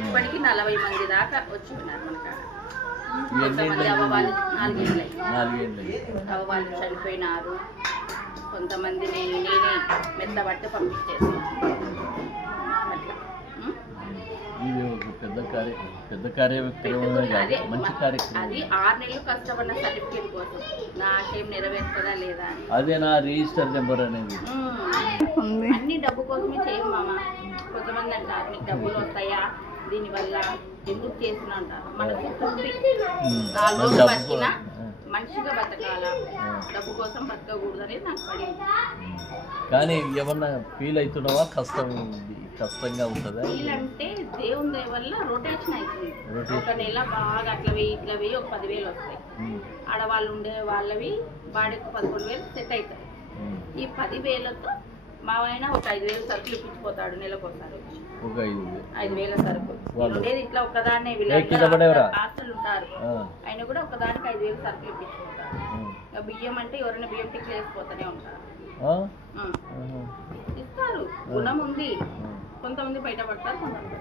ఇప్పటికి 40 మంది దాకా వచ్చి ఉన్నారు మన కాడ. కొంతమంది అవ్వవాళ్ళు 4 ఏళ్ళు అవ్వవాళ్ళు చనిపోయినారు. కొంతమంది నేనే మెత్తబట్టి పంపించేసి పెద్ద కార్యక్రమం. అది 6 నెలలు కష్టపడిన సర్టిఫికేట్ కోసం నా ఆశయం నెరవేరుతుందా లేదా అని. అదే నా రిజిస్టర్ నెంబర్ అనేది. అన్ని డబ్బు కోసమే చేయం మామ. కొంతమంది అంటారు నీకు డబ్బులు వస్తాయా దీనివల్ల ఎందుకు చేస్తున్నా అంటారు. మనకు తృప్తి 4 రోజులు బతికినా మనిషిగా బతకాల, డబ్బు కోసం బతకకూడదు అనేది నాకు పడింది. కానీ ఏమన్నా ఫీల్ అవుతున్నావా? కష్టంగా ఉంటుందా? ఫీల్ అంటే దేవుని దయ వల్ల రొటేషన్ అవుతుంది. ఒక నెల బాగా అట్లా వెయ్యి ఇట్లా వెయ్యి ఒక 10,000 వస్తాయి. ఆడవాళ్ళు ఉండే వాళ్ళవి బాడీకి 11,000 సెట్ అవుతాయి. ఈ 10,000తో మా ఆయన ఒక 5,000 సరుకులు ఇప్పించిపోతాడు నెలకోసారి వచ్చి. 5,000 సరుకులు ఉండేది ఇట్లా ఒకదాన్నే. హాస్టల్ ఉంటారు ఆయన కూడా ఒకదానికి 5,000 సరుకులు ఇప్పించుకుంటారు. బియ్యం అంటే ఎవరైనా బియ్యం టిక్లు వేసిపోతూనే ఉంటారు. ఇస్తారు, గుణం ఉంది. కొంతమంది బయట పడతారు, కొంతమంది